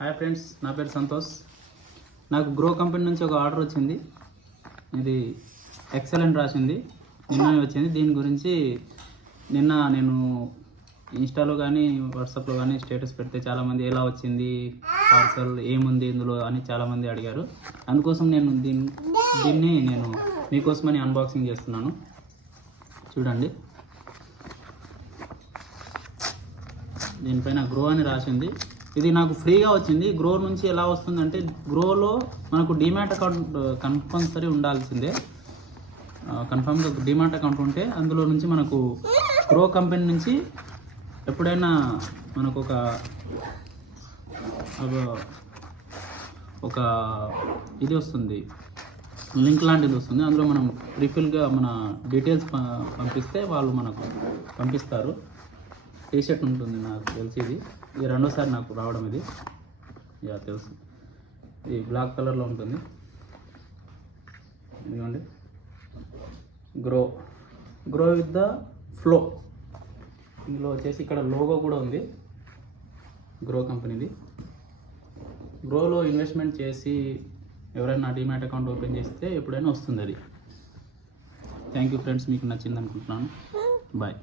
Hi friends, నా పేరు సంతోష్. నాకు గ్రో కంపెనీ నుంచి ఒక ఆర్డర్ వచ్చింది. ఇది ఎక్సలెంట్ రాసింది, నిన్ననే వచ్చింది. దీని గురించి నిన్న నేను ఇన్స్టాలో కానీ వాట్సాప్లో కానీ స్టేటస్ పెడితే చాలామంది ఎలా వచ్చింది పార్సల్, ఏముంది ఇందులో అని చాలామంది అడిగారు. అందుకోసం నేను దీన్ని నేను మీకోసమని అన్బాక్సింగ్ చేస్తున్నాను. చూడండి, దీనిపైన గ్రో అని రాసింది. ఇది నాకు ఫ్రీగా వచ్చింది. గ్రో నుంచి ఎలా వస్తుందంటే, గ్రోలో మనకు డీమ్యాట్ అకౌంట్ కంపల్సరీ ఉండాల్సిందే. కన్ఫామ్గా డీమ్యాట్ అకౌంట్ ఉంటే అందులో నుంచి మనకు గ్రో కంపెనీ నుంచి ఎప్పుడైనా మనకు ఒక ఇది వస్తుంది, లింక్ లాంటిది వస్తుంది. అందులో మనం రిఫిల్గా మన డీటెయిల్స్ పంపిస్తే వాళ్ళు మనకు పంపిస్తారు. టీషర్ట్ ఉంటుంది, నాకు తెలిసి ఇది రెండోసారి నాకు రావడం. ఇది తెలుసు, ఇది బ్లాక్ కలర్లో ఉంటుంది. ఎందుకంటే గ్రో విత్ ద ఫ్లో. ఇందులో వచ్చేసి ఇక్కడ లోగో కూడా ఉంది, గ్రో కంపెనీది. గ్రోలో ఇన్వెస్ట్మెంట్ చేసి ఎవరైనా డీమ్యాట్ అకౌంట్ ఓపెన్ చేస్తే ఎప్పుడైనా వస్తుంది అది. థ్యాంక్ యూ ఫ్రెండ్స్, మీకు నచ్చింది అనుకుంటున్నాను. బాయ్.